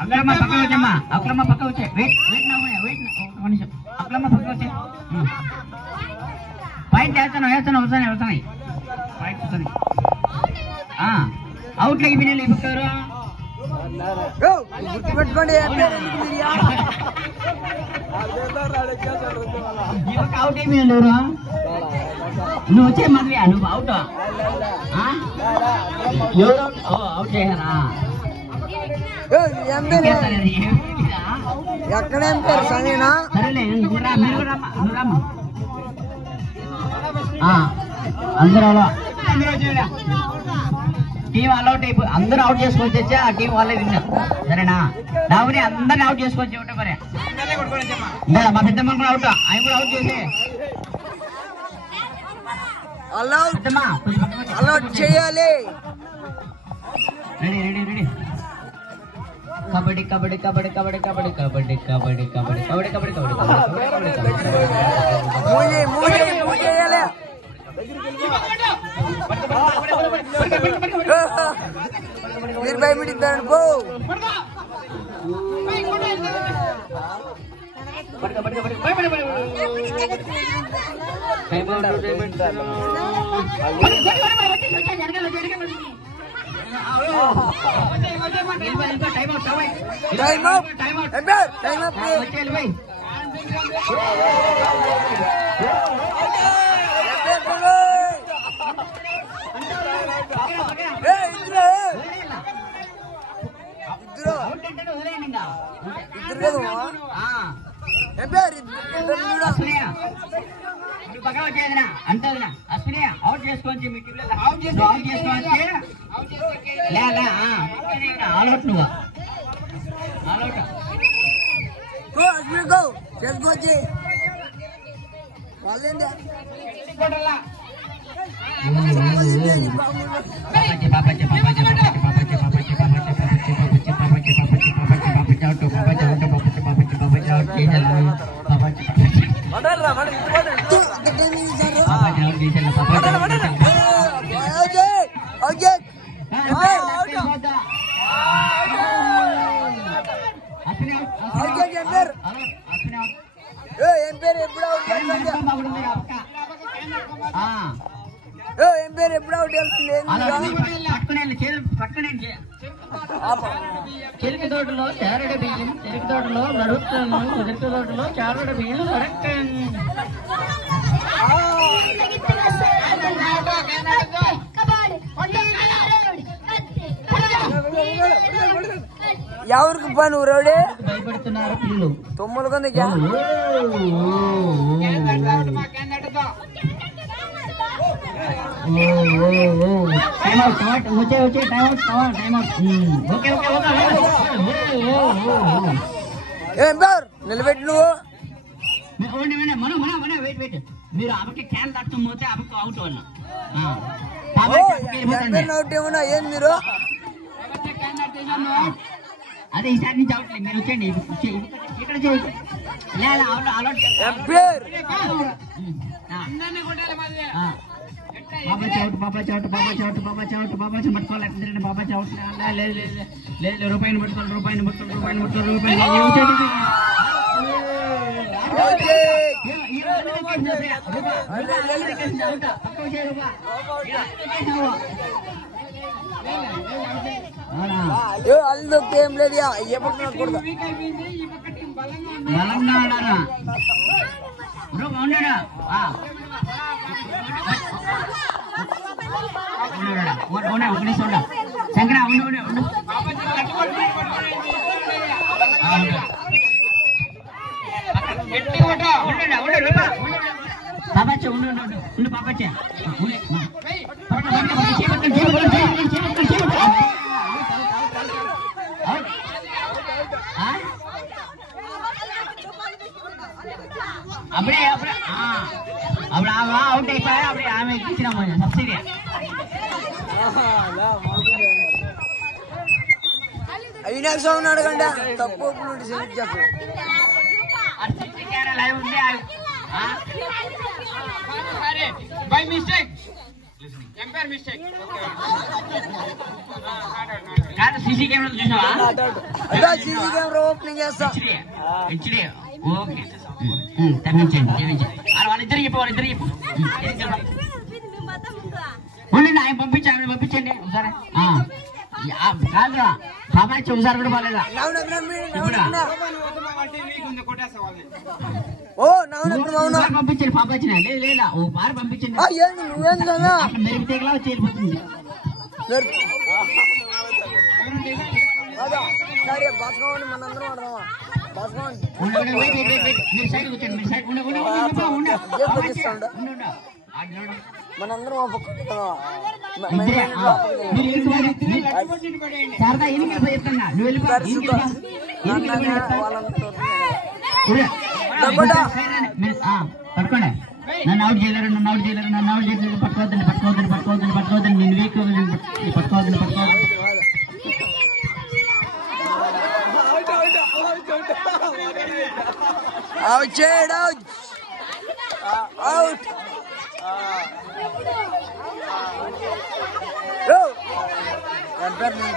అక్కడమ్మా పక్క వచ్చమ్మా, అక్కడమ్మా పక్క వచ్చే. వెయిట్ మనిషి అక్కడమ్మా పక్క వచ్చే. పాయింట్ వేస్తాను వస్తాయి పాయింట్ వస్తుంది. అవుట్ అయిపోయినా పక్కరు గుర్తుపెట్టుకోండి. అవుట్ అయిపోయినా నువ్వు వచ్చే మళ్ళీ నువ్వు అవుట్ ఎవరు అవుట్ చేశారా? ఎక్కడ ఏం పేరు సరేనా? సరేలే అందరూ టీం అవుట్ అయిపోయి అందరూ అవుట్ చేసుకొని వచ్చి ఆ టీం వాళ్ళే విన్నారు. సరేనా? రావుని అందరిని అవుట్ చేసుకొచ్చి ఉంటే మరి మా పెద్దమ్మ కూడా అవుట్, ఆయన కూడా అవుట్ చేసి అలౌట్ చేయాలి. Ready ready ready. Kabaddi kabaddi kabaddi kabaddi kabaddi kabaddi kabaddi kabaddi kabaddi kabaddi మీరు భయపడిద్దాను పో. అంతేనా అశ్విని అవుట్ చేసుకోవచ్చు. మీ టీంలో అవుట్ చేసుకోవచ్చు. ఆల్అౌట్ నువ్వు ఆల్అౌట్ చేసుకోవచ్చు. వాళ్ళేంటి ఏం పేరు ఎప్పుడు చెరుకు తోటలో చారడ బియ్యం, చెరుకు తోటలో నడుస్తాను, చెరుకు తోటలో చారడ బియ్యం ఎవరికి పని ఊరవుడే భయపడుతున్నారు పిల్లలు. తొమ్మిది కొంది ఏం పేరు నిలబెట్టి నువ్వు మీరు అమ్మకి క్యాన్ తట్టుకు పోతే అమ్మకు అవుట్ వల్ల అవుట్ ఏమన్నా ఏం మీరు అదే ఈసారి నుంచి అవుట్లేదు. మీరు వచ్చేయండి ఇక్కడ బాబా చౌట్ బాబా చౌట్ బాబా చౌట్ బాబా చౌట్ బాబా చౌట్ పట్టుకోలేకపోతే బాబా చౌట్ లేదు లేదు రూపాయిని పట్టుకోవాలి రూపాయిని పట్టుకోవాలి రూపాయిని పట్టుకోవాలి రూపాయలు అల్లుకి ఏం లేదు ఎప్పుడు బలంగా ఉన్నారా ఉండడా ఒక నిమిషం ఉండ శంకర ఉండు పాపచ్చ ఉండు పాపచ్చ అప్పుడే అప్పుడు అవుట్ అయిపోయా అప్పుడే ఆమె ఇచ్చినాము సబ్సిడీ అవినాక్ష ఉన్నాడు కంటే తప్పు చెప్పు లైవ్ ఉంది బై మిస్టేక్ ఎంపైర్ మిస్టేక్ కాదు సీసీ కెమెరా చూసావా? సీసీ కెమెరా ఓపెనింగ్ చేస్తా. HD okay. తగ్గించండి వాళ్ళిద్దరు చెప్పు ఉండండి. ఆయన పంపించండి ఒకసారి. కాదు బాబా ఇచ్చి ఒకసారి కూడా బాగాలేదా? ఓ నవ్వునా పంపించండి పాప వచ్చిన లేదా ఓ బారు పంపించండి. నువ్వేంది కదా మెరుగుతేగలా వచ్చి వెళ్ళిపోతుంది. సరే బస్కోండి మనందరం ఆడదామా? బస్కోండి మీరు సైడ్ కూర్చోండి. మీరు సైడ్ మనందరం శారదా ఎన్నికలు పోయిస్తున్నా నువ్వు వెళ్ళిపో. పట్టుకోండి. నన్ను అవుట్ చేయలేరు పట్టుకోవద్దండి. నేను వీక్ పట్టుకోవద్దండి. అవుట్ చేయడు అవుట్. ఎంపైర్ నేను